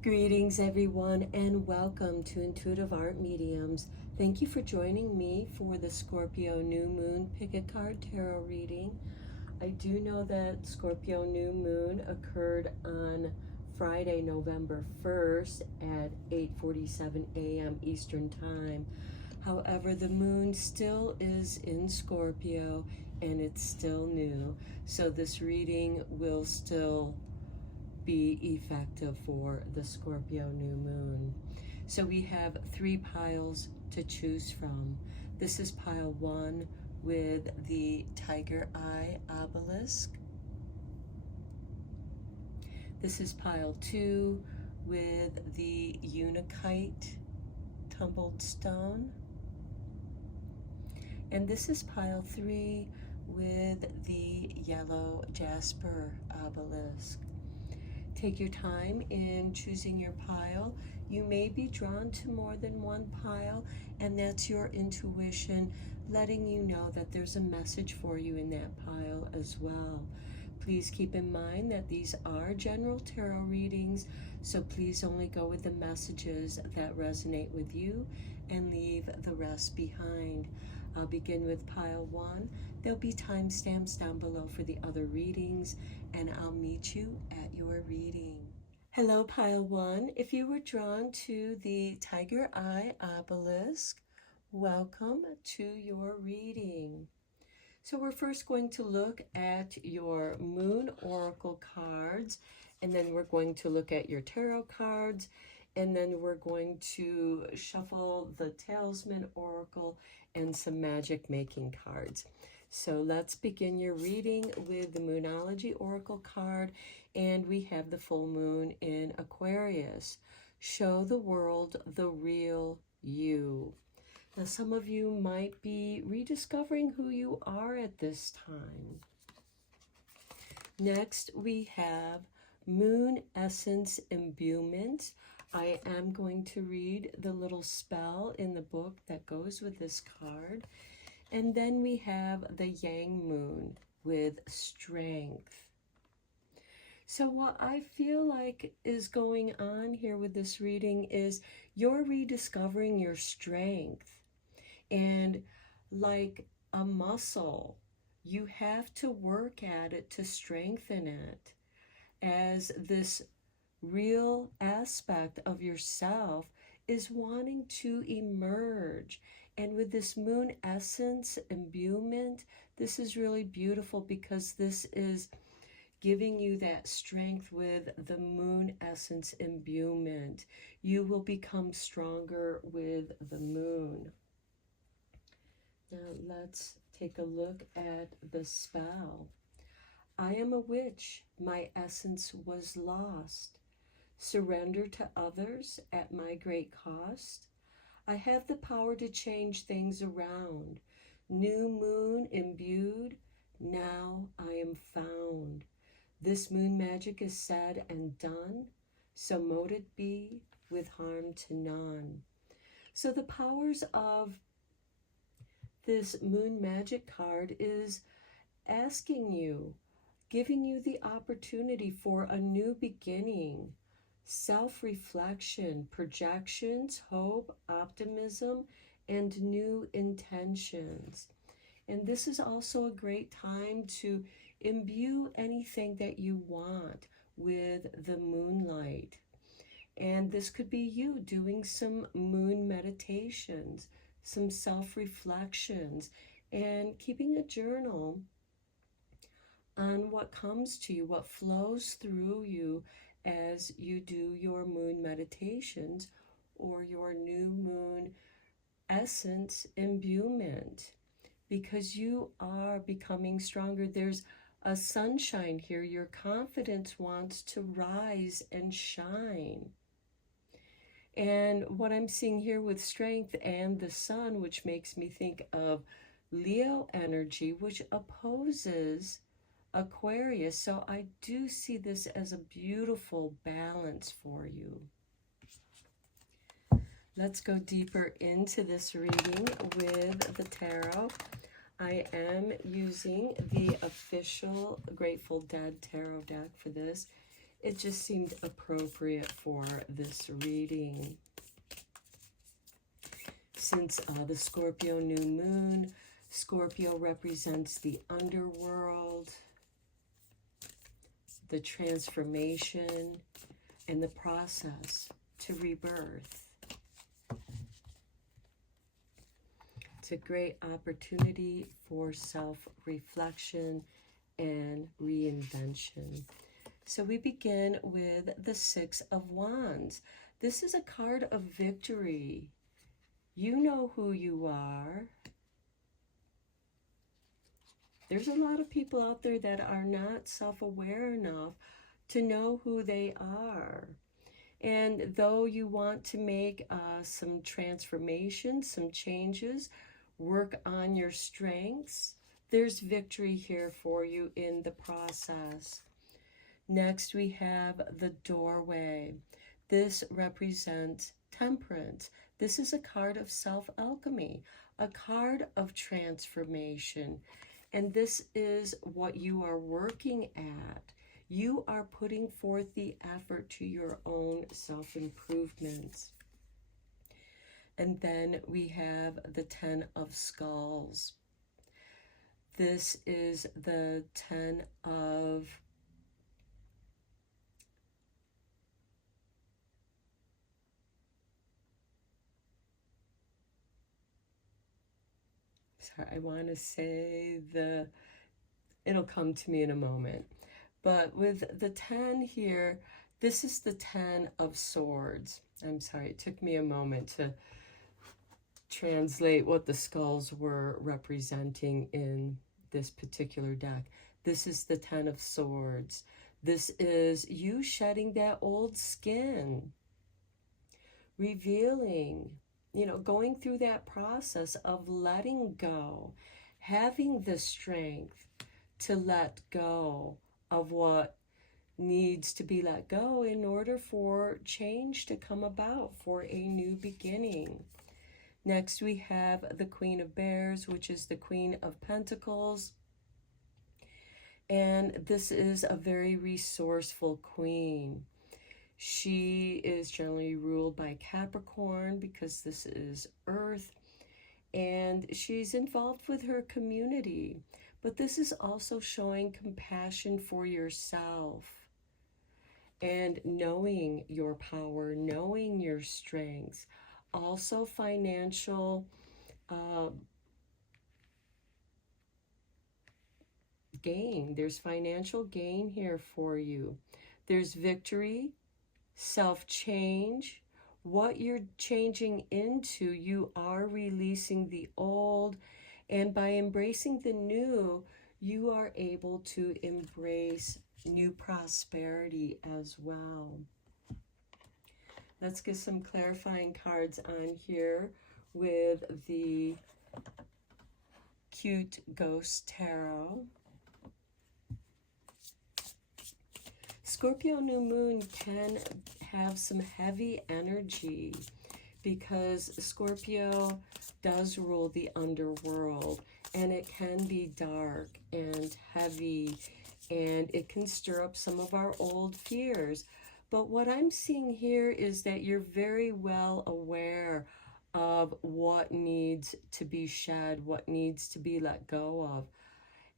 Greetings, everyone, and welcome to Intuitive Art Mediums. Thank you for joining me for the Scorpio New Moon Pick a Card Tarot reading. I do know that Scorpio New Moon occurred on Friday, November 1st at 8:47 a.m. Eastern Time. However, the moon still is in Scorpio and it's still new, so this reading will still be effective for the Scorpio new moon. So we have 3 piles to choose from. This is pile 1 with the tiger eye obelisk. This is pile 2 with the unakite tumbled stone. And this is pile 3 with the yellow jasper obelisk. Take your time in choosing your pile. You may be drawn to more than one pile, and that's your intuition letting you know that there's a message for you in that pile as well. Please keep in mind that these are general tarot readings, so please only go with the messages that resonate with you and leave the rest behind. I'll begin with pile 1. There'll be timestamps down below for the other readings, and I'll meet you at your reading. Hello, pile 1. If you were drawn to the tiger eye obelisk, welcome to your reading. So we're first going to look at your moon oracle cards, and then we're going to look at your tarot cards, and then we're going to shuffle the talisman oracle and some magic making cards. So let's begin your reading with the Moonology Oracle card, and we have the full moon in Aquarius. Show the world the real you. Now, some of you might be rediscovering who you are at this time. Next, we have Moon Essence Imbuement. I am going to read the little spell in the book that goes with this card. And then we have the Yang Moon with Strength. So what I feel like is going on here with this reading is you're rediscovering your strength. And like a muscle, you have to work at it to strengthen it, as this real aspect of yourself is wanting to emerge. And with this moon essence imbuement, this is really beautiful because this is giving you that strength with the moon essence imbuement. You will become stronger with the moon. Now let's take a look at the spell. I am a witch, my essence was lost. Surrender to others at my great cost. I have the power to change things around. New moon imbued, now I am found. This moon magic is said and done, so mote it be with harm to none. So the powers of this moon magic card is asking you, giving you the opportunity for a new beginning, self-reflection, projections, hope, optimism, and new intentions. And this is also a great time to imbue anything that you want with the moonlight. And this could be you doing some moon meditations, some self-reflections, and keeping a journal on what comes to you, what flows through you as you do your moon meditations or your new moon essence imbuement, because you are becoming stronger. There's a sunshine here. Your confidence wants to rise and shine. And what I'm seeing here with strength and the sun, which makes me think of Leo energy, which opposes Aquarius. So I do see this as a beautiful balance for you. Let's go deeper into this reading with the tarot. I am using the official Grateful Dead tarot deck for this. it just seemed appropriate for this reading. Since the Scorpio new moon, Scorpio represents the underworld, the transformation, and the process to rebirth. It's a great opportunity for self-reflection and reinvention. So we begin with the Six of Wands. This is a card of victory. You know who you are. There's a lot of people out there that are not self-aware enough to know who they are. And though you want to make some transformation, some changes, work on your strengths, there's victory here for you in the process. Next, we have the doorway. This represents temperance. This is a card of self-alchemy, a card of transformation. And this is what you are working at. You are putting forth the effort to your own self-improvements. And then we have the Ten of Skulls. This is the Ten of I want to say it'll come to me in a moment. But with the 10 here, this is the 10 of Swords. I'm sorry, it took me a moment to translate what the skulls were representing in this particular deck. This is the 10 of Swords. This is you shedding that old skin, revealing, going through that process of letting go, having the strength to let go of what needs to be let go in order for change to come about, for a new beginning. Next, we have the Queen of Bears, which is the Queen of Pentacles. And this is a very resourceful queen. She is generally ruled by Capricorn because this is Earth, and she's involved with her community. But this is also showing compassion for yourself and knowing your power, knowing your strengths. Also financial gain. There's financial gain here for you. There's victory, self-change. What you're changing into, you are releasing the old, and by embracing the new, you are able to embrace new prosperity as well. Let's get some clarifying cards on here with the Cute Ghost Tarot. Scorpio new moon can have some heavy energy because Scorpio does rule the underworld, and it can be dark and heavy, and it can stir up some of our old fears. But what I'm seeing here is that you're very well aware of what needs to be shed, what needs to be let go of.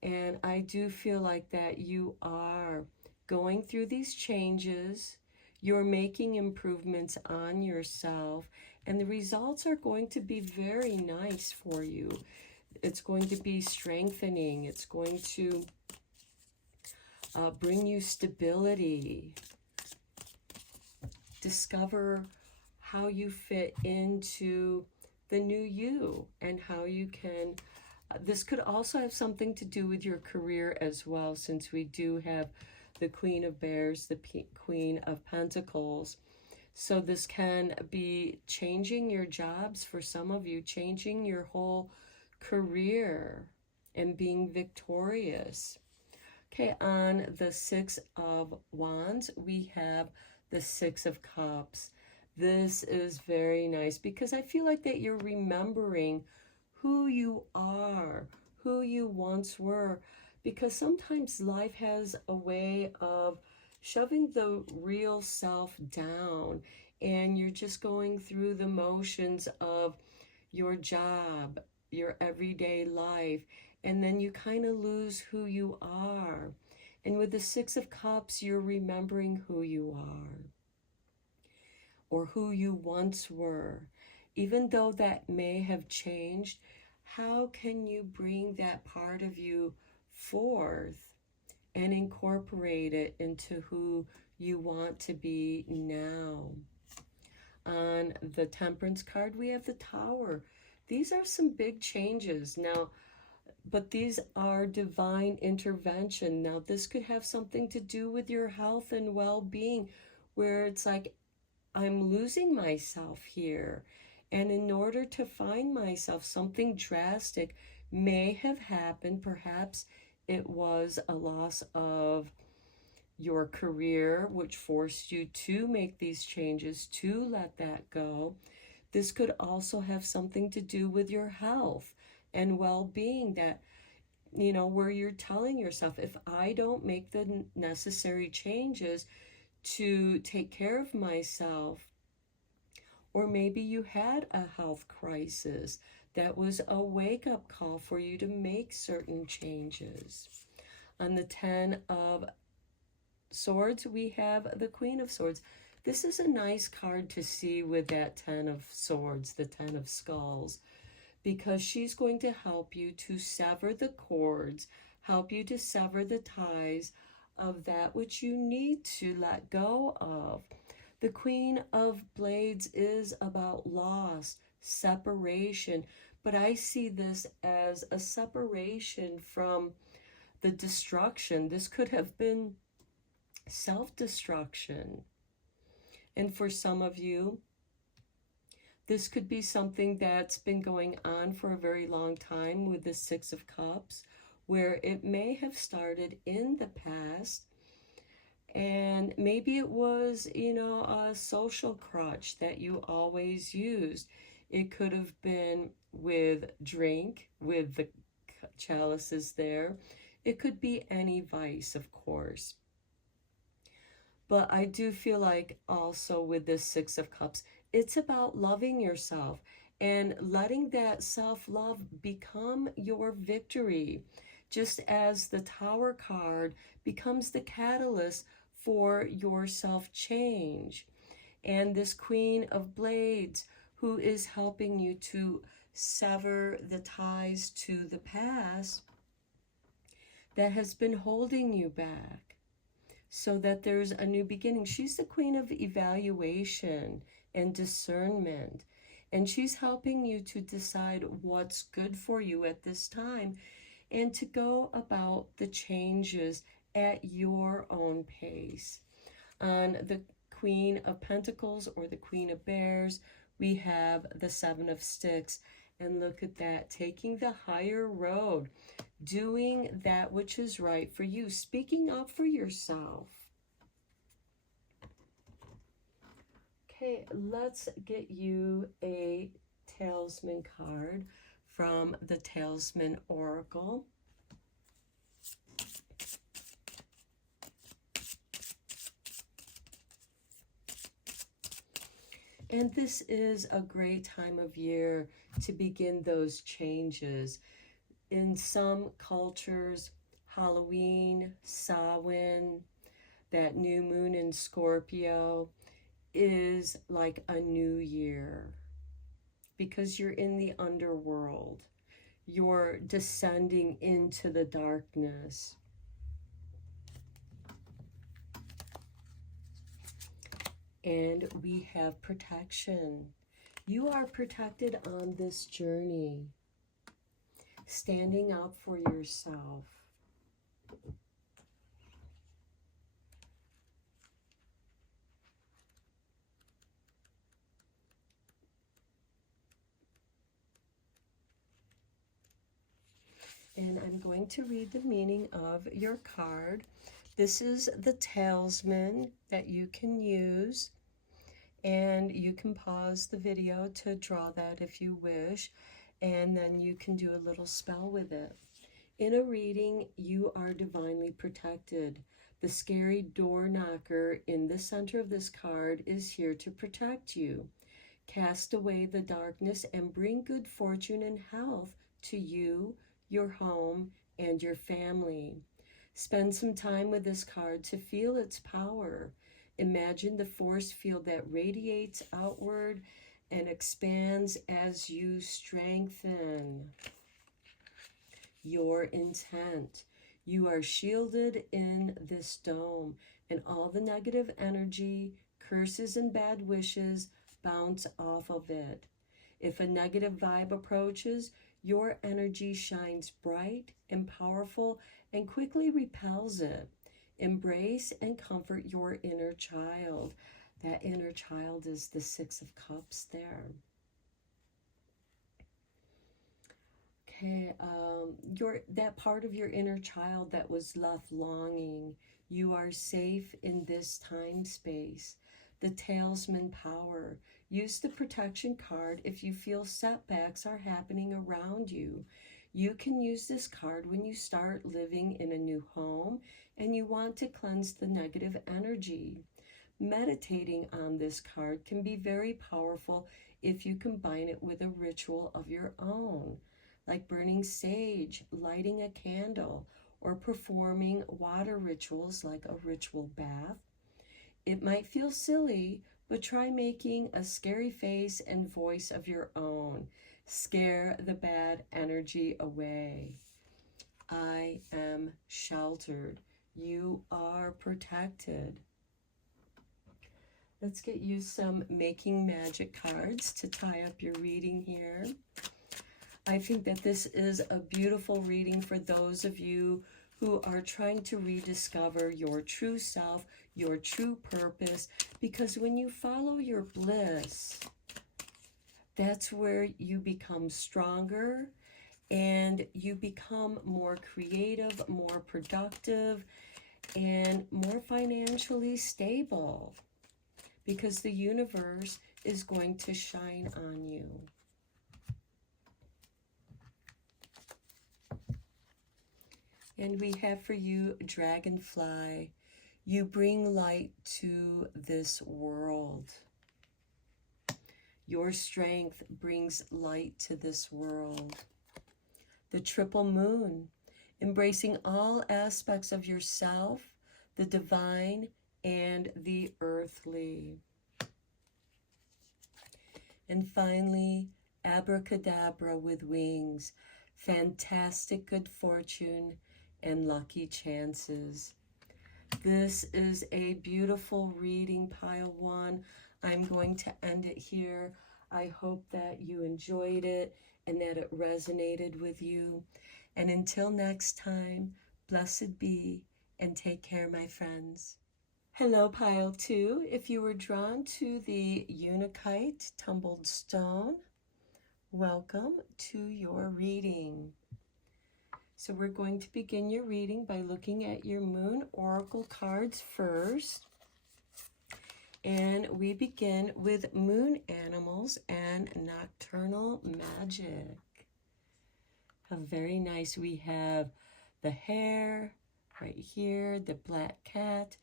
And I do feel like that you are going through these changes, you're making improvements on yourself, and the results are going to be very nice for you. It's going to be strengthening. It's going to bring you stability. Discover how you fit into the new you and how you can. This could also have something to do with your career as well, since we do have the Queen of Bears, the Queen of Pentacles. So this can be changing your jobs for some of you, changing your whole career and being victorious. Okay, on the Six of Wands, we have the Six of Cups. This is very nice because I feel like that you're remembering who you are, who you once were, because sometimes life has a way of shoving the real self down, and you're just going through the motions of your job, your everyday life, and then you kind of lose who you are. And with the Six of Cups, you're remembering who you are or who you once were. Even though that may have changed, how can you bring that part of you forth and incorporate it into who you want to be now? On the Temperance card, we have the Tower. These are some big changes now, but these are divine intervention. Now, this could have something to do with your health and well-being, where it's like, I'm losing myself here. And in order to find myself, something drastic may have happened. Perhaps it was a loss of your career, which forced you to make these changes, to let that go. This could also have something to do with your health and well-being, that, you know, where you're telling yourself, if I don't make the necessary changes to take care of myself, or maybe you had a health crisis that was a wake-up call for you to make certain changes. On the Ten of Swords, we have the Queen of Swords. This is a nice card to see with that Ten of Swords, the Ten of Skulls, because she's going to help you to sever the cords, help you to sever the ties of that which you need to let go of. The Queen of Blades is about loss, separation, but I see this as a separation from the destruction. This could have been self-destruction. And for some of you, this could be something that's been going on for a very long time with the Six of Cups, where it may have started in the past, and maybe it was, you know, a social crutch that you always used. It could have been with drink, with the chalices there. It could be any vice, of course. But I do feel like also with this Six of Cups, it's about loving yourself and letting that self-love become your victory, just as the Tower card becomes the catalyst for your self-change. And this Queen of Blades, who is helping you to sever the ties to the past that has been holding you back, so that there's a new beginning. She's the Queen of Evaluation and Discernment, and she's helping you to decide what's good for you at this time and to go about the changes at your own pace. On the Queen of Pentacles, or the Queen of Bears, we have the Seven of Sticks. And look at that, taking the higher road, doing that which is right for you, speaking up for yourself. Okay, let's get you a Talisman card from the Talisman Oracle. And this is a great time of year to begin those changes. In some cultures, Halloween, Samhain, that new moon in Scorpio is like a new year, because you're in the underworld. You're descending into the darkness. And we have protection. You are protected on this journey, standing up for yourself. And I'm going to read the meaning of your card. This is the talisman that you can use, and you can pause the video to draw that if you wish, and then you can do a little spell with it. In a reading, you are divinely protected The scary door knocker in the center of this card is here to protect you. Cast away the darkness and bring good fortune and health to you, your home, and your family. Spend some time with this card to feel its power. Imagine the force field that radiates outward and expands as you strengthen your intent. You are shielded in this dome, and all the negative energy, curses, and bad wishes bounce off of it. If a negative vibe approaches, your energy shines bright and powerful and quickly repels it. Embrace and comfort your inner child. That inner child is the Six of Cups there. Okay, that part of your inner child that was left longing, you are safe in this time space. The Talisman power. Use the protection card if you feel setbacks are happening around you. You can use this card when you start living in a new home and you want to cleanse the negative energy. Meditating on this card can be very powerful if you combine it with a ritual of your own, like burning sage, lighting a candle, or performing water rituals like a ritual bath. It might feel silly, but try making a scary face and voice of your own. Scare the bad energy away. I am sheltered. You are protected. Let's get you some Making Magic cards to tie up your reading here. I think that this is a beautiful reading for those of you who are trying to rediscover your true self, your true purpose, because when you follow your bliss, that's where you become stronger and you become more creative, more productive, and more financially stable, because the universe is going to shine on you. And we have for you Dragonfly. You bring light to this world. Your strength brings light to this world. The Triple Moon, embracing all aspects of yourself, the divine and the earthly. And finally, Abracadabra with wings, fantastic good fortune and lucky chances. This is a beautiful reading, Pile 1. I'm going to end it here. I hope that you enjoyed it and that it resonated with you. And until next time, blessed be and take care, my friends. Hello, Pile 2. If you were drawn to the Untitled Tumbled Stone, welcome to your reading. So we're going to begin your reading by looking at your Moon Oracle cards first. And we begin with Moon Animals and Nocturnal Magic. How very nice. We have the hare right here, the black cat,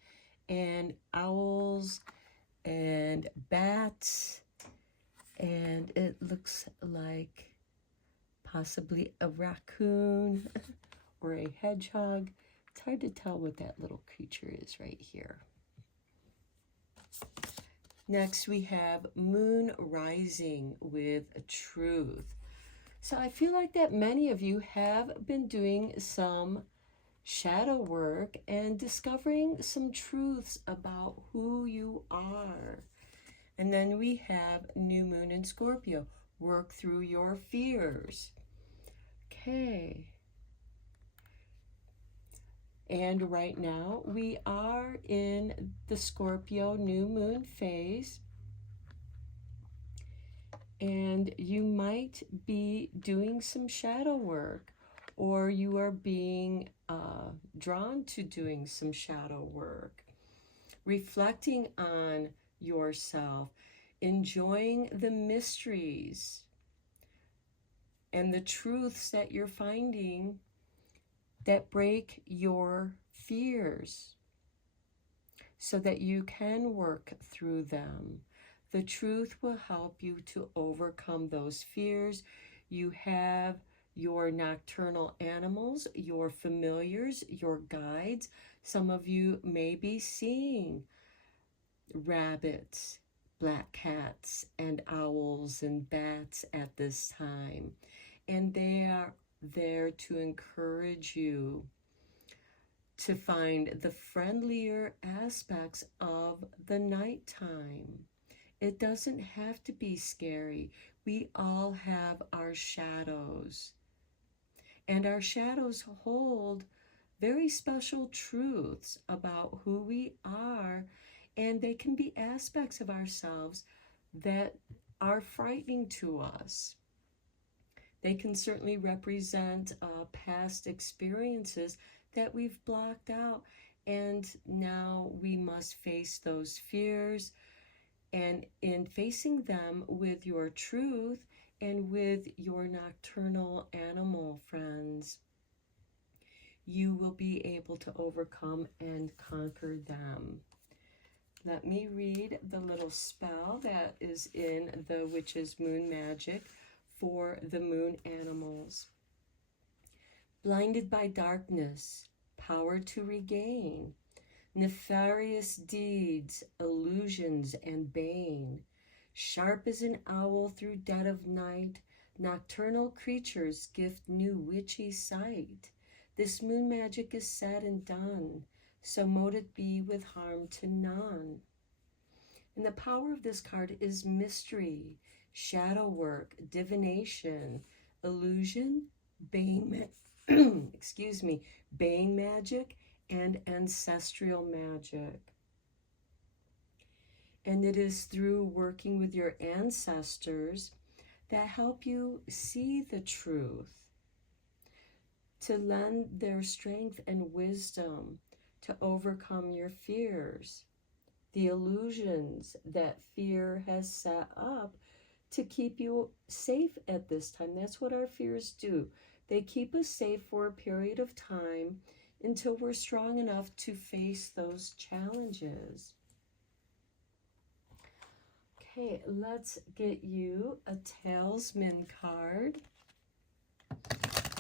and owls and bats. And it looks like possibly a raccoon or a hedgehog. It's hard to tell what that little creature is right here. Next, we have Moon Rising with Truth. So I feel like that many of you have been doing some shadow work and discovering some truths about who you are. And then we have New Moon in Scorpio. Work through your fears. Okay. And right now we are in the Scorpio new moon phase. And you might be doing some shadow work, or you are being drawn to doing some shadow work. Reflecting on yourself, enjoying the mysteries and the truths that you're finding that break your fears. so that you can work through them. The truth will help you to overcome those fears. You have your nocturnal animals, your familiars, your guides. Some of you may be seeing rabbits, black cats, and owls and bats at this time. And they are there to encourage you to find the friendlier aspects of the nighttime. It doesn't have to be scary. We all have our shadows. And our shadows hold very special truths about who we are, and they can be aspects of ourselves that are frightening to us. They can certainly represent past experiences that we've blocked out, and now we must face those fears. And in facing them with your truth and with your nocturnal animal friends, you will be able to overcome and conquer them. Let me read the little spell that is in the Witch's Moon Magic for the moon animals. Blinded by darkness, power to regain, nefarious deeds, illusions, and bane. Sharp as an owl through dead of night, nocturnal creatures gift new witchy sight. This moon magic is said and done, so mote it be with harm to none. And the power of this card is mystery, shadow work, divination, illusion, bane, bane magic, and ancestral magic. And it is through working with your ancestors that help you see the truth, to lend their strength and wisdom to overcome your fears, the illusions that fear has set up to keep you safe at this time. That's what our fears do. They keep us safe for a period of time until we're strong enough to face those challenges. Okay, let's get you a talisman card.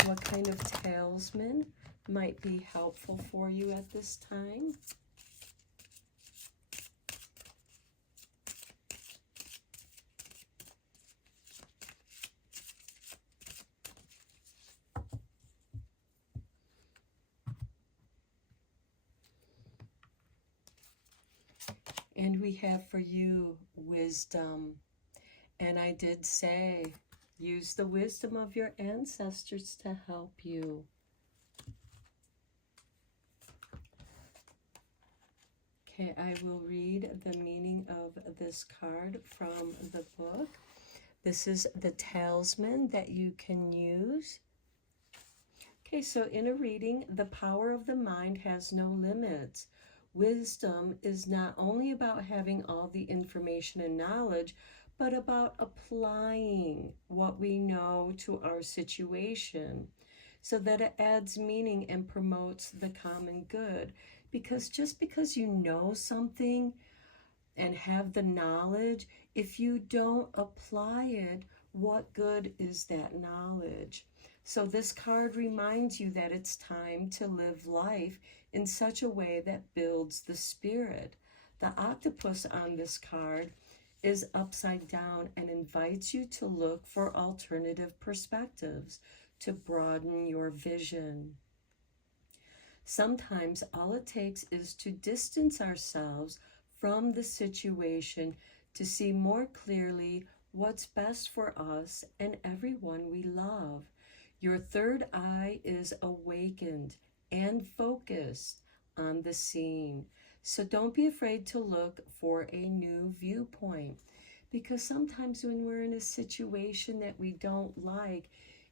What kind of talisman might be helpful for you at this time? And we have for you wisdom. And I did say, use the wisdom of your ancestors to help you. Okay, I will read the meaning of this card from the book. This is the talisman that you can use. Okay, so in a reading, the power of the mind has no limits. Wisdom is not only about having all the information and knowledge, but about applying what we know to our situation so that it adds meaning and promotes the common good. Because just because you know something and have the knowledge, if you don't apply it, what good is that knowledge? So this card reminds you that it's time to live life in such a way that builds the spirit. The octopus on this card is upside down and invites you to look for alternative perspectives to broaden your vision. Sometimes all it takes is to distance ourselves from the situation to see more clearly what's best for us and everyone we love. Your third eye is awakened and focused on the scene. So don't be afraid to look for a new viewpoint, because sometimes when we're in a situation that we don't like,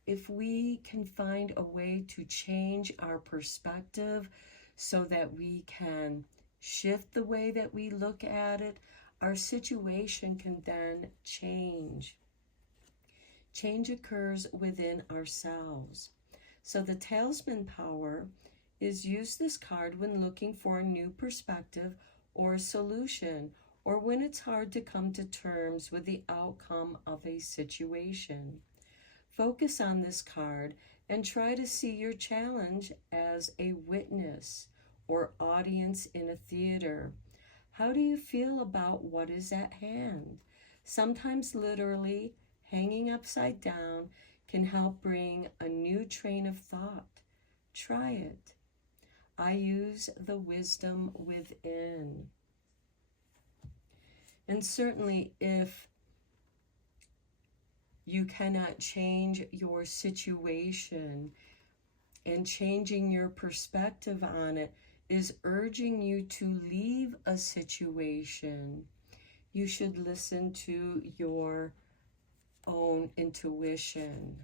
if we can find a way to change our perspective so that we can shift the way that we look at it, our situation can then change. Change occurs within ourselves. So the talisman power is use this card when looking for a new perspective or solution, or when it's hard to come to terms with the outcome of a situation. Focus on this card and try to see your challenge as a witness or audience in a theater. How do you feel about what is at hand? Sometimes literally hanging upside down can help bring a new train of thought. Try it. I use the wisdom within. And certainly if you cannot change your situation, and changing your perspective on it is urging you to leave a situation, you should listen to your own intuition.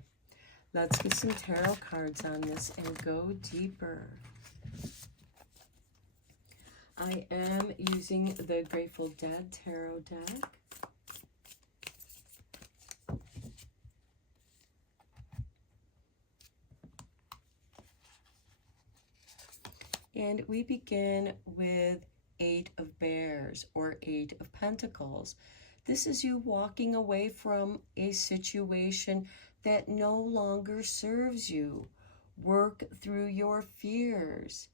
Let's get some tarot cards on this and go deeper. I am using the Grateful Dead Tarot deck. And we begin with 8 of Bears or 8 of Pentacles. This is you walking away from a situation that no longer serves you. Work through your fears.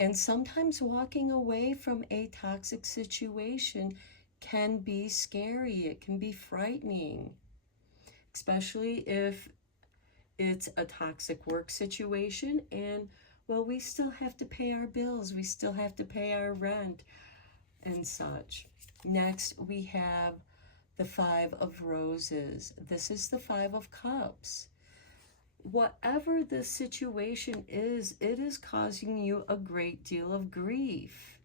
And sometimes walking away from a toxic situation can be scary. It can be frightening, especially if it's a toxic work situation and, well, we still have to pay our bills. We still have to pay our rent and such. Next, we have the 5 of Roses. This is the 5 of Cups. Whatever the situation is, it is causing you a great deal of grief.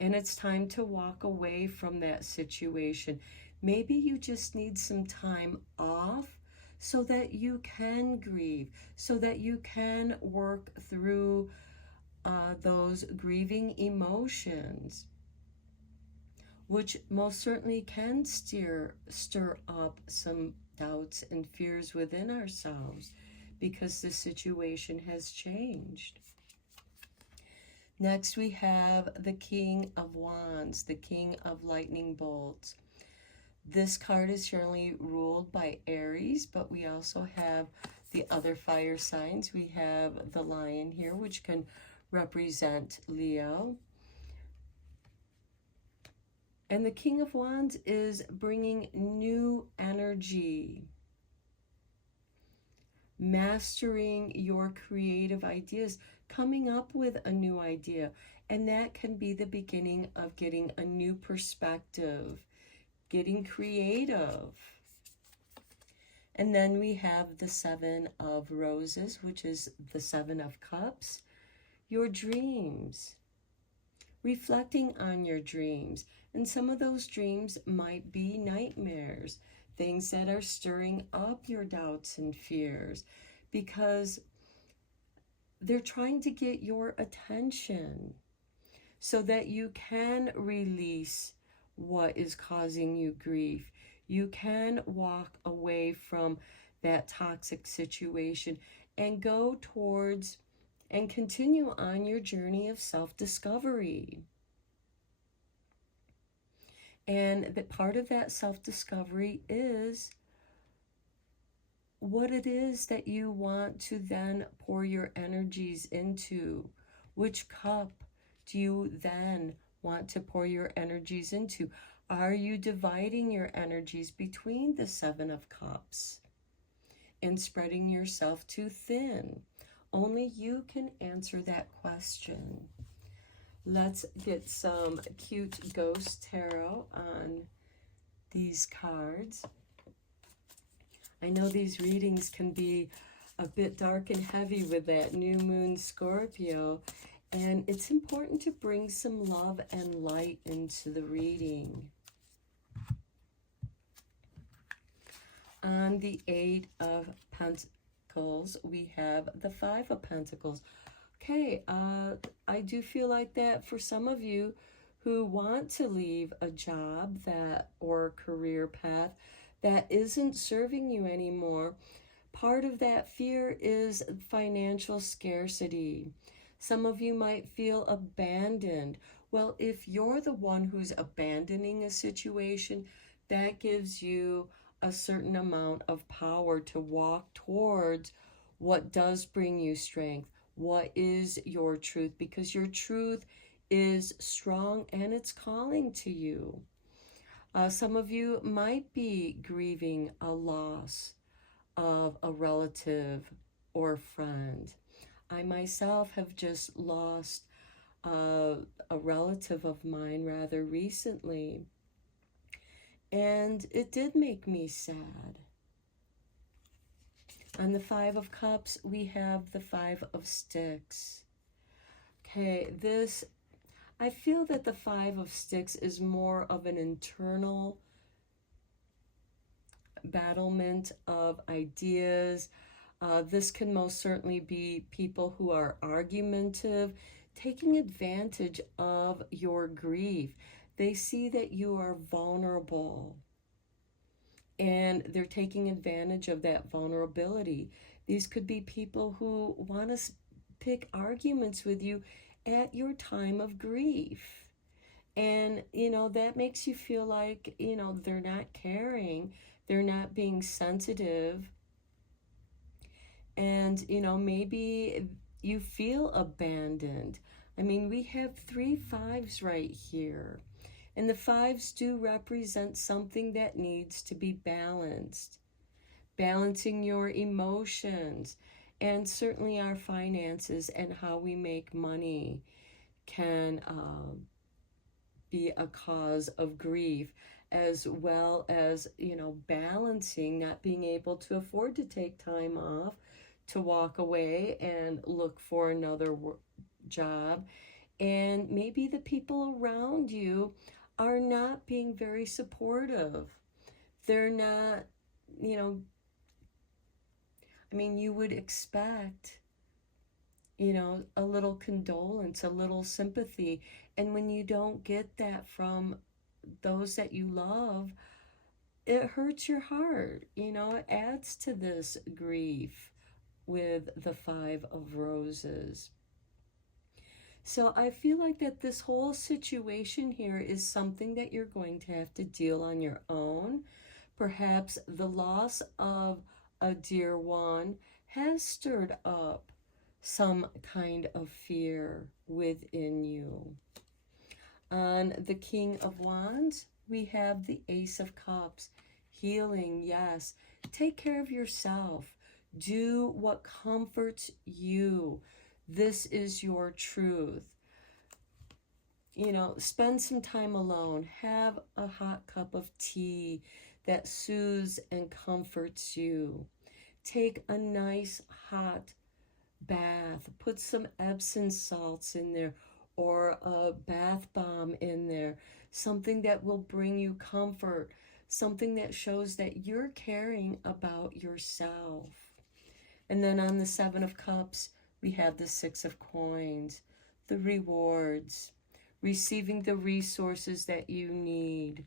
And it's time to walk away from that situation. Maybe you just need some time off so that you can grieve, so that you can work through those grieving emotions, which most certainly can stir up some doubts and fears within ourselves because the situation has changed. Next, we have the King of Wands, the King of Lightning Bolts. This card is generally ruled by Aries, but we also have the other fire signs. We have the Lion here, which can represent Leo. And the King of Wands is bringing new energy, mastering your creative ideas, coming up with a new idea. And that can be the beginning of getting a new perspective, getting creative. And then we have the 7 of Roses, which is the 7 of Cups. Your dreams, reflecting on your dreams. And some of those dreams might be nightmares, things that are stirring up your doubts and fears because they're trying to get your attention so that you can release what is causing you grief. You can walk away from that toxic situation and go towards and continue on your journey of self-discovery. And that part of that self-discovery is what it is that you want to then pour your energies into. Which cup do you then want to pour your energies into? Are you dividing your energies between the 7 of Cups and spreading yourself too thin? Only you can answer that question. Let's get some cute ghost tarot on these cards. I know these readings can be a bit dark and heavy with that new moon Scorpio, and it's important to bring some love and light into the reading. On the 8 of Pentacles, we have the 5 of Pentacles. Okay, I do feel like that for some of you who want to leave a job or career path that isn't serving you anymore. Part of that fear is financial scarcity. Some of you might feel abandoned. Well, if you're the one who's abandoning a situation, that gives you a certain amount of power to walk towards what does bring you strength. What is your truth? Because your truth is strong and it's calling to you. Some of you might be grieving a loss of a relative or friend. I myself have just lost a relative of mine rather recently, and it did make me sad. On the Five of Cups, we have the Five of Sticks. Okay, I feel that the Five of Sticks is more of an internal battlement of ideas. This can most certainly be people who are argumentative, taking advantage of your grief. They see that you are vulnerable, and they're taking advantage of that vulnerability. These could be people who want to pick arguments with you at your time of grief. And, that makes you feel like, they're not caring, they're not being sensitive. And, maybe you feel abandoned. I mean, we have 3 5s right here. And the 5s do represent something that needs to be balanced. Balancing your emotions, and certainly our finances and how we make money can be a cause of grief, as well as, balancing, not being able to afford to take time off to walk away and look for another job. And maybe the people around you are not being very supportive. They're not, you would expect, a little condolence, a little sympathy. And when you don't get that from those that you love, it hurts your heart. It adds to this grief with the 5 of Roses. So I feel like that this whole situation here is something that you're going to have to deal on your own. Perhaps the loss of a dear one has stirred up some kind of fear within you. On the King of Wands, we have the Ace of Cups. Healing, yes. Take care of yourself. Do what comforts you. This is your truth. Spend some time alone. Have a hot cup of tea that soothes and comforts you. Take a nice hot bath. Put some Epsom salts in there, or a bath bomb in there. Something that will bring you comfort. Something that shows that you're caring about yourself. And then on the 7 of Cups, we have the 6 of Coins, the rewards, receiving the resources that you need.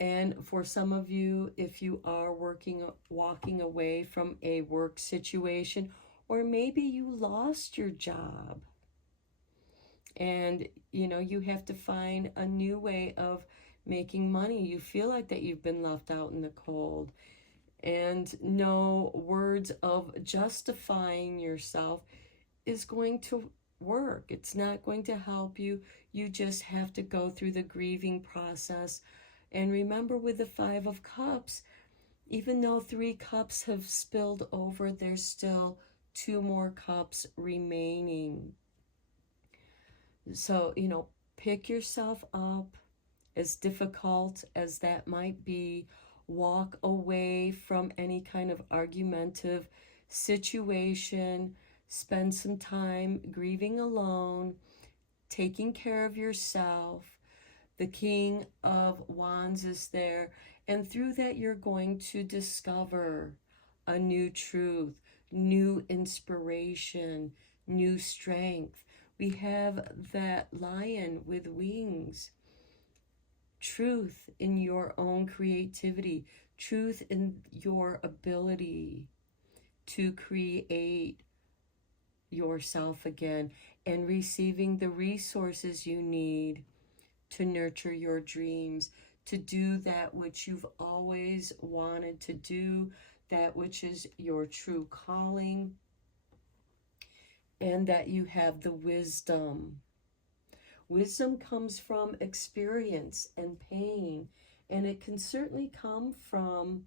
And for some of you, if you are walking away from a work situation, or maybe you lost your job, and you have to find a new way of making money. You feel like that you've been left out in the cold, and no words of justifying yourself is going to work. It's not going to help you. You just have to go through the grieving process. And remember, with the 5 of Cups, even though 3 cups have spilled over, there's still 2 more cups remaining. So, pick yourself up, as difficult as that might be. Walk away from any kind of argumentative situation. Spend some time grieving alone, taking care of yourself. The King of Wands is there, and through that you're going to discover a new truth, new inspiration, new strength. We have that lion with wings. Truth in your own creativity, truth in your ability to create yourself again and receiving the resources you need to nurture your dreams, to do that which you've always wanted to do, that which is your true calling, and that you have the wisdom. Wisdom comes from experience and pain, and it can certainly come from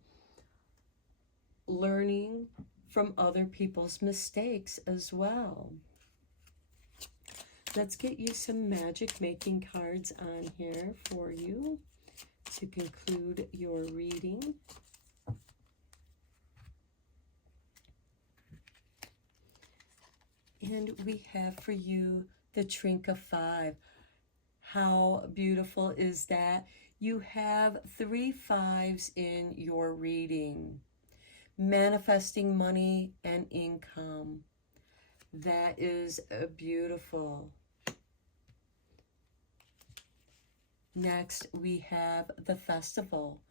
learning from other people's mistakes as well. Let's get you some magic making cards on here for you to conclude your reading. And we have for you the Trink of Five. How beautiful is that? You have 3 5s in your reading. Manifesting money and income. That is beautiful. Next, we have the Festival.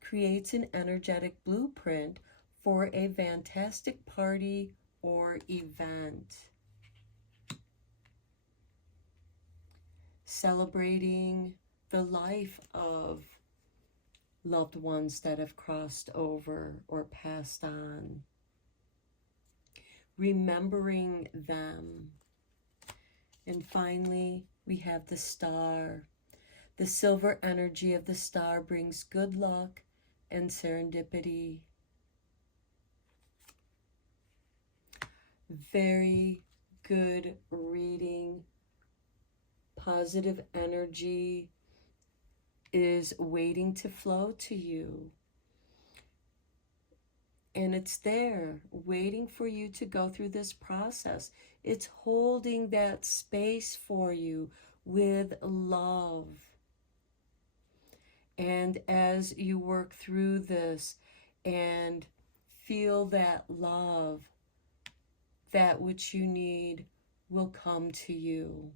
Creates an energetic blueprint for a fantastic party or event. Celebrating the life of loved ones that have crossed over or passed on. Remembering them. And finally, we have the Star. The silver energy of the star brings good luck and serendipity. Very good reading. Positive energy is waiting to flow to you. And it's there, waiting for you to go through this process. It's holding that space for you with love. And as you work through this and feel that love, that which you need will come to you.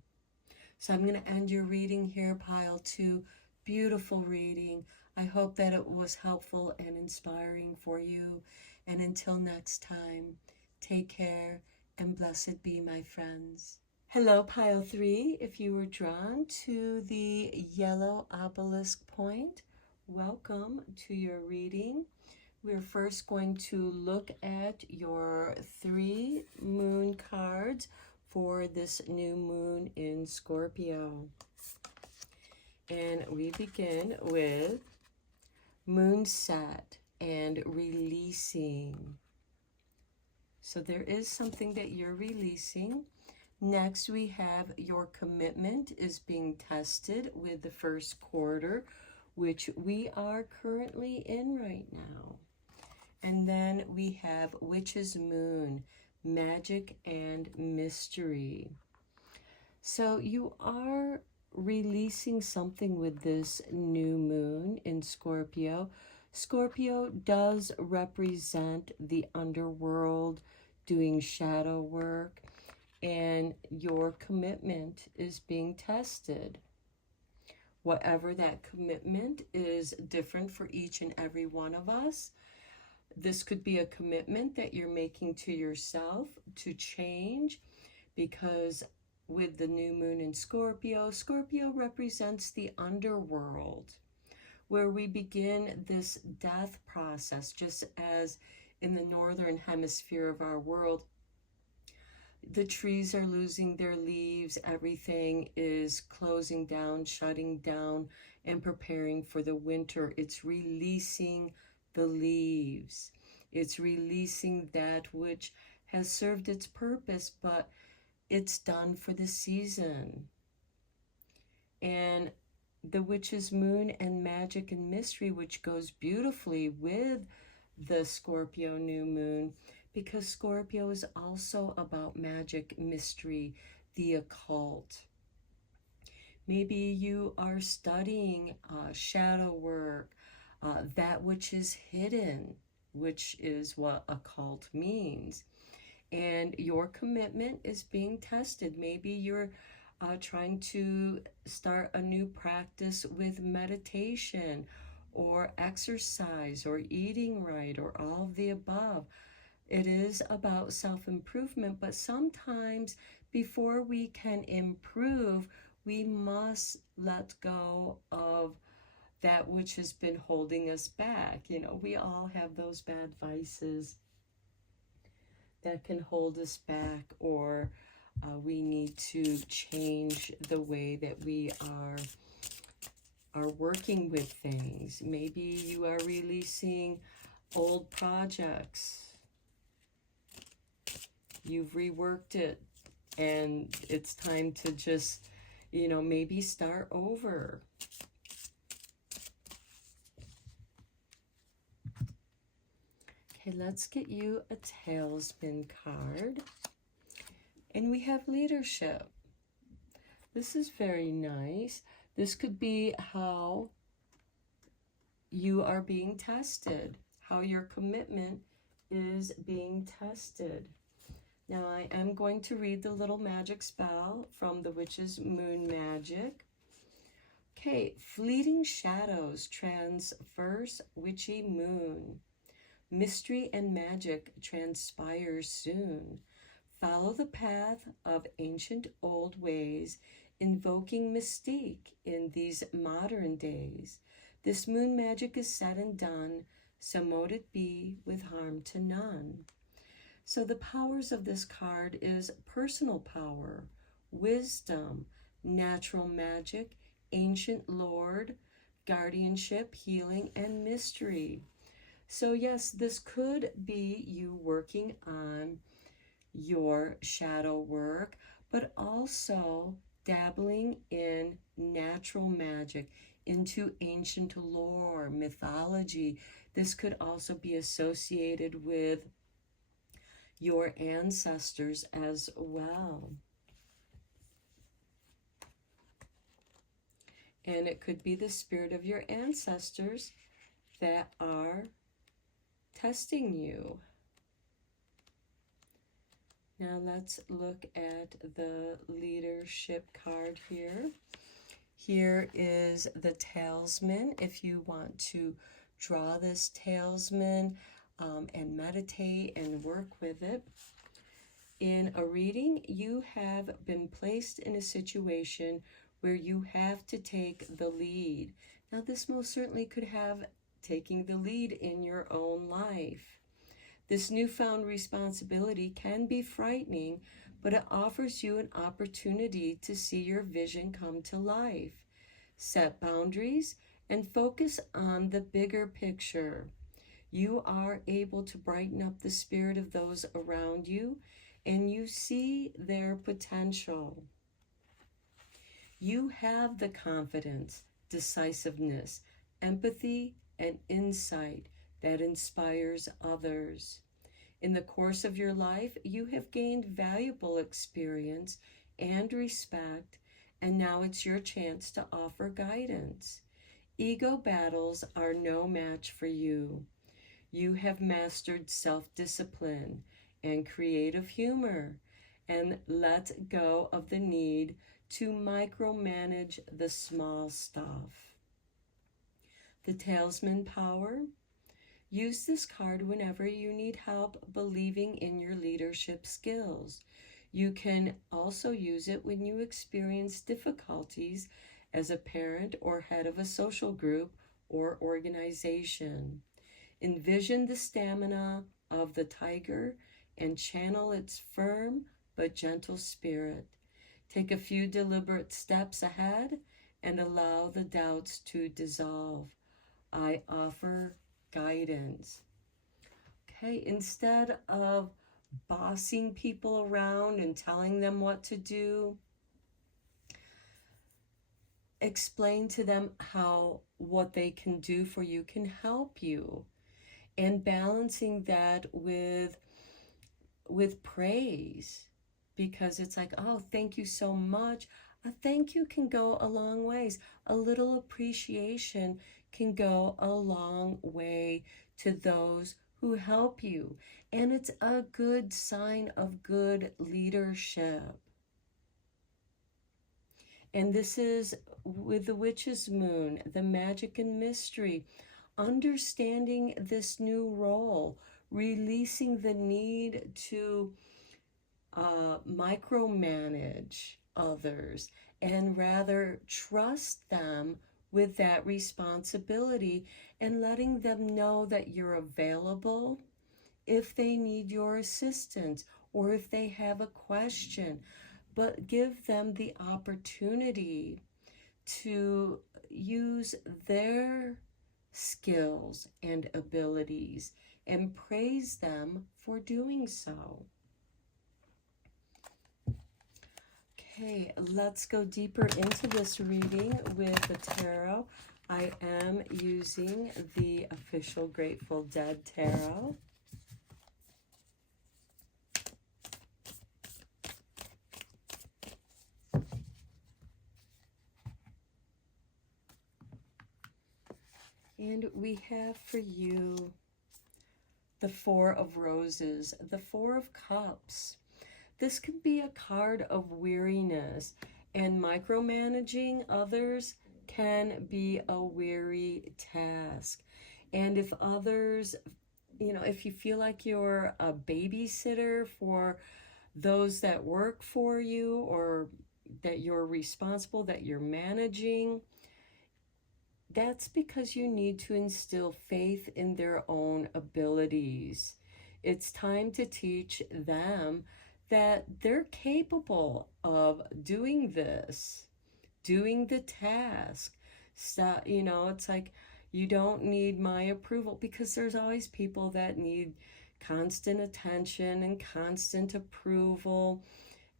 So I'm going to end your reading here, Pile 2. Beautiful reading. I hope that it was helpful and inspiring for you. And until next time, take care and blessed be, my friends. Hello, Pile 3. If you were drawn to the yellow obelisk point, welcome to your reading. We're first going to look at your 3 moon cards for this new moon in Scorpio. And we begin with Moonset and releasing. So there is something that you're releasing. Next, we have your commitment is being tested with the first quarter, which we are currently in right now. And then we have Witch's Moon, magic and mystery. So you are releasing something with this new moon in Scorpio. Scorpio does represent the underworld, doing shadow work, and your commitment is being tested. Whatever that commitment is different for each and every one of us. This could be a commitment that you're making to yourself to change, because with the new moon in Scorpio, Scorpio represents the underworld, where we begin this death process, just as in the northern hemisphere of our world, the trees are losing their leaves, everything is closing down, shutting down, and preparing for the winter. It's releasing the leaves. It's releasing that which has served its purpose, but it's done for the season. And the Witch's Moon and magic and mystery, which goes beautifully with the Scorpio new moon, because Scorpio is also about magic, mystery, the occult. Maybe you are studying shadow work, that which is hidden, which is what occult means. And your commitment is being tested. Maybe you're trying to start a new practice with meditation or exercise or eating right or all of the above. It is about self-improvement, but sometimes before we can improve, we must let go of that which has been holding us back. You know, we all have those bad vices that can hold us back, or we need to change the way that we are working with things. Maybe you are releasing old projects. You've reworked it and it's time to just, you know, maybe start over. Okay, let's get you a Tailsman card. And we have leadership. This is very nice. This could be how you are being tested, how your commitment is being tested. Now I am going to read the little magic spell from the Witch's Moon Magic. Okay, fleeting shadows transverse witchy moon. Mystery and magic transpires soon. Follow the path of ancient old ways, invoking mystique in these modern days. This moon magic is said and done, so mote it be with harm to none. So the powers of this card is personal power, wisdom, natural magic, ancient lord, guardianship, healing, and mystery. So yes, this could be you working on your shadow work, but also dabbling in natural magic, into ancient lore, mythology. This could also be associated with your ancestors as well. And it could be the spirit of your ancestors that are testing you. Now let's look at the leadership card here. Here is the Tailsman. If you want to draw this Tailsman and meditate and work with it. In a reading, you have been placed in a situation where you have to take the lead. Now this most certainly could have taking the lead in your own life. This newfound responsibility can be frightening, but it offers you an opportunity to see your vision come to life. Set boundaries and focus on the bigger picture. You are able to brighten up the spirit of those around you, and you see their potential. You have the confidence, decisiveness, empathy, and insight that inspires others. In the course of your life, you have gained valuable experience and respect, and now it's your chance to offer guidance. Ego battles are no match for you. You have mastered self-discipline and creative humor, and let go of the need to micromanage the small stuff. The Tailsman power. Use this card whenever you need help believing in your leadership skills. You can also use it when you experience difficulties as a parent or head of a social group or organization. Envision the stamina of the tiger and channel its firm but gentle spirit. Take a few deliberate steps ahead and allow the doubts to dissolve. I offer guidance. Okay, instead of bossing people around and telling them what to do, explain to them how what they can do for you can help you, and balancing that with praise, because it's like, oh, thank you so much. A thank you can go a long ways. A little appreciation can go a long way to those who help you. And it's a good sign of good leadership. And this is with the Witch's Moon, the magic and mystery, understanding this new role, releasing the need to micromanage others, and rather trust them with that responsibility, and letting them know that you're available if they need your assistance or if they have a question. But give them the opportunity to use their skills and abilities and praise them for doing so. Okay, let's go deeper into this reading with the tarot. I am using the official Grateful Dead tarot. And we have for you the Four of Roses, the Four of Cups. This could be a card of weariness, and micromanaging others can be a weary task. And if others, if you feel like you're a babysitter for those that work for you, or that you're responsible, that you're managing, that's because you need to instill faith in their own abilities. It's time to teach them that they're capable of doing this, doing the task. Stop, it's like, you don't need my approval, because there's always people that need constant attention and constant approval.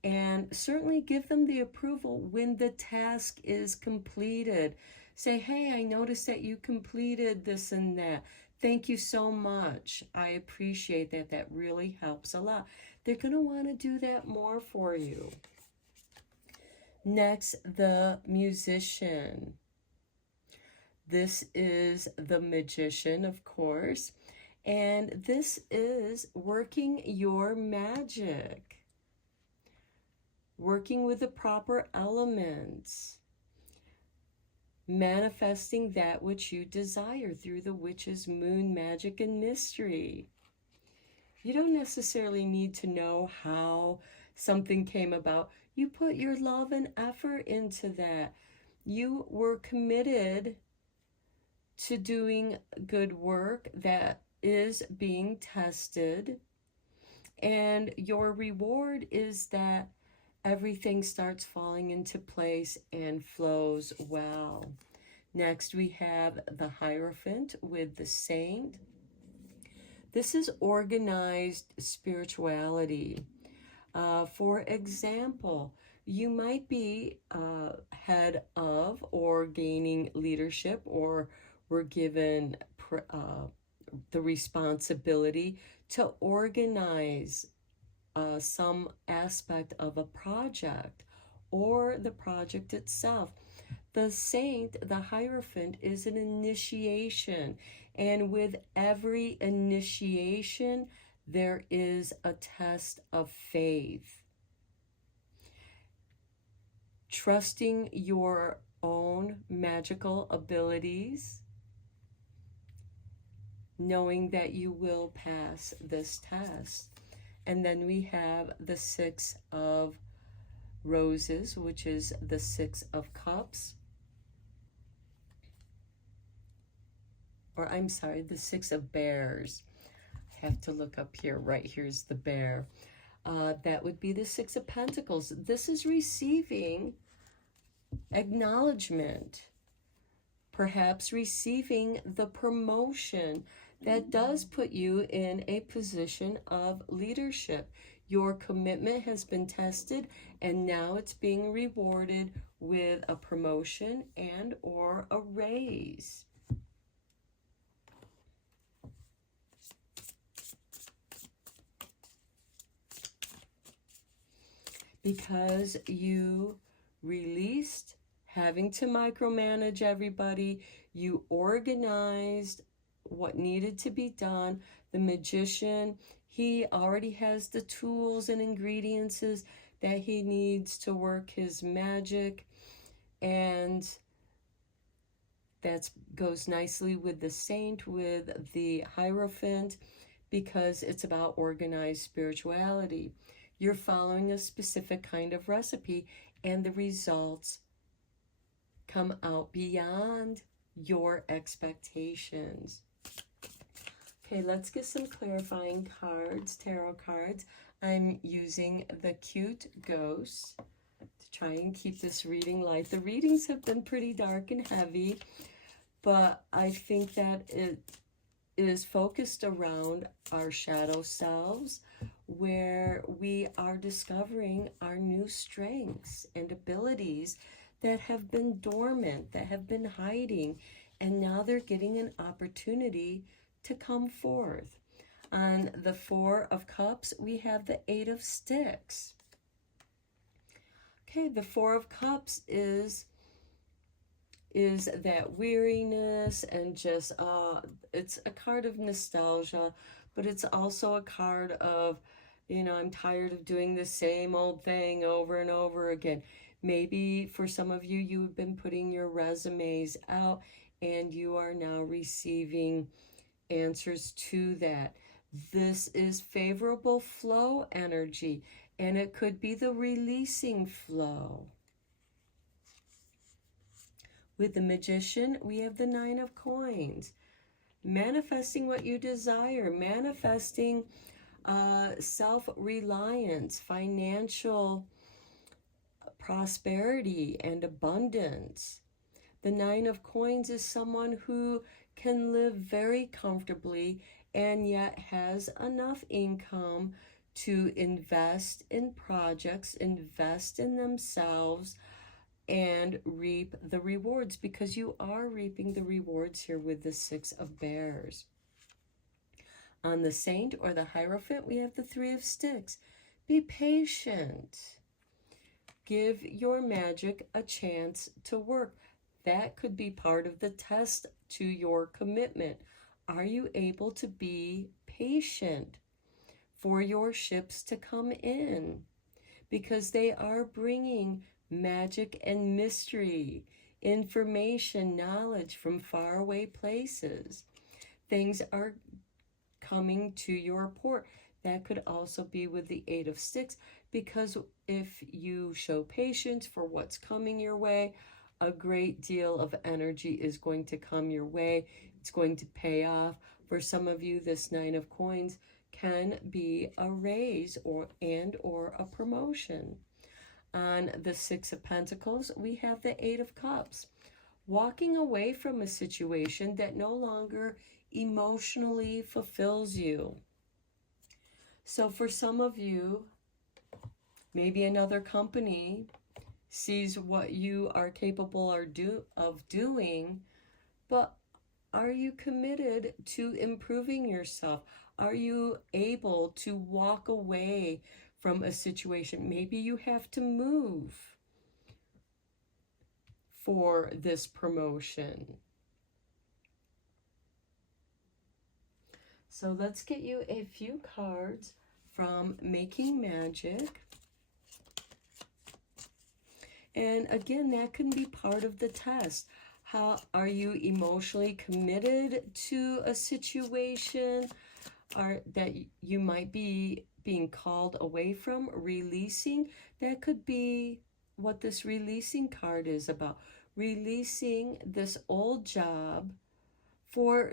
And certainly give them the approval when the task is completed. Say, hey, I noticed that you completed this and that. Thank you so much. I appreciate that. That really helps a lot. They're going to want to do that more for you. Next, the Musician. This is the Magician, of course. And this is working your magic. Working with the proper elements. Manifesting that which you desire through the witch's moon magic and mystery. You don't necessarily need to know how something came about. You put your love and effort into that. You were committed to doing good work that is being tested. And your reward is that everything starts falling into place and flows well. Next, we have the Hierophant with the Saint. This is organized spirituality. For example, you might be head of or gaining leadership, or were given the responsibility to organize some aspect of a project or the project itself. The Saint, the Hierophant, is an initiation, and with every initiation there is a test of faith. Trusting your own magical abilities, knowing that you will pass this test. And then we have the Six of Roses, which is the Six of Cups. Or I'm sorry, the Six of Bears. I have to look up here. Right, here's the bear. That would be the Six of Pentacles. This is receiving acknowledgement. Perhaps receiving the promotion that does put you in a position of leadership. Your commitment has been tested, and now it's being rewarded with a promotion and or a raise. Because you released having to micromanage everybody, you organized what needed to be done. The Magician, he already has the tools and ingredients that he needs to work his magic, and that goes nicely with the Saint, with the Hierophant, because it's about organized spirituality. You're following a specific kind of recipe, and the results come out beyond your expectations. Okay, let's get some clarifying cards, tarot cards. I'm using the Cute Ghost to try and keep this reading light. The readings have been pretty dark and heavy, but I think that it is focused around our shadow selves, where we are discovering our new strengths and abilities that have been dormant, that have been hiding, and now they're getting an opportunity to come forth. On the Four of Cups, we have the Eight of Sticks. Okay, the Four of Cups is that weariness and just, it's a card of nostalgia, but it's also a card of, I'm tired of doing the same old thing over and over again. Maybe for some of you, you've been putting your resumes out and you are now receiving answers to that. This is favorable flow energy, and it could be the releasing flow. With the Magician, we have the Nine of Coins. Manifesting what you desire, manifesting self-reliance, financial prosperity and abundance. The Nine of Coins is someone who can live very comfortably and yet has enough income to invest in projects, invest in themselves, and reap the rewards, because you are reaping the rewards here with the Six of Bears. On the Saint or the Hierophant, we have the Three of Sticks. Be patient. Give your magic a chance to work. That could be part of the test to your commitment. Are you able to be patient for your ships to come in? Because they are bringing magic and mystery, information, knowledge from faraway places. Things are coming to your port. That could also be with the Eight of Sticks, because if you show patience for what's coming your way, a great deal of energy is going to come your way. It's going to pay off. For some of you, this Nine of Coins can be a raise or a promotion. On the Six of Pentacles, we have the Eight of Cups. Walking away from a situation that no longer emotionally fulfills you. So for some of you, maybe another company sees what you are capable of doing, but are you committed to improving yourself? Are you able to walk away from a situation? Maybe you have to move for this promotion. So let's get you a few cards from Making Magic. And again, that can be part of the test. How are you emotionally committed to a situation that you might be being called away from, releasing? That could be what this releasing card is about. Releasing this old job for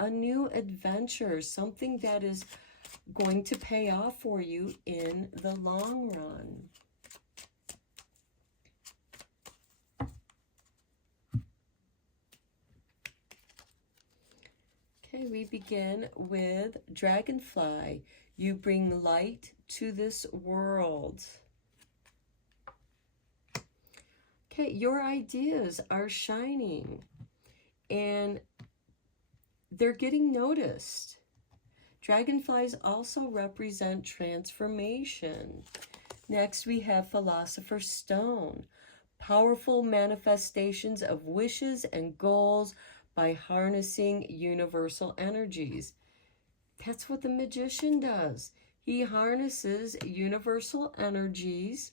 a new adventure, something that is going to pay off for you in the long run. Okay, we begin with Dragonfly. You bring light to this world. Okay, your ideas are shining and they're getting noticed. Dragonflies also represent transformation. Next, we have Philosopher's Stone. Powerful manifestations of wishes and goals by harnessing universal energies. That's what the Magician does. He harnesses universal energies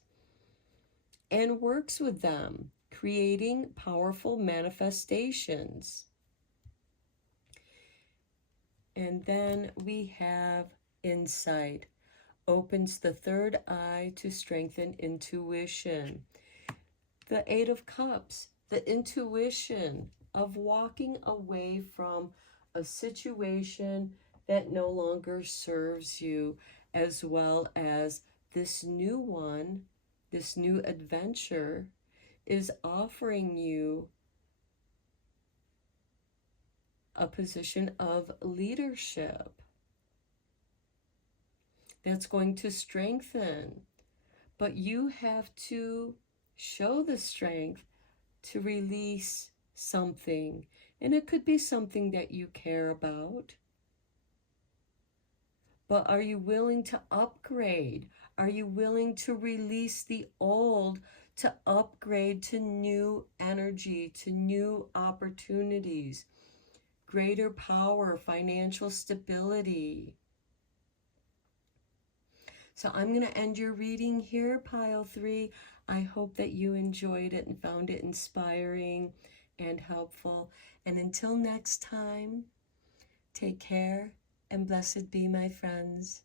and works with them, creating powerful manifestations. And then we have insight. Opens the third eye to strengthen intuition. The Eight of Cups, the intuition of walking away from a situation that no longer serves you, as well as this new one, this new adventure is offering you a position of leadership that's going to strengthen. But you have to show the strength to release something. And it could be something that you care about. But are you willing to upgrade? Are you willing to release the old to upgrade to new energy, to new opportunities, greater power, financial stability? So I'm going to end your reading here, Pile 3. I hope that you enjoyed it and found it inspiring and helpful. And until next time, take care and blessed be, my friends.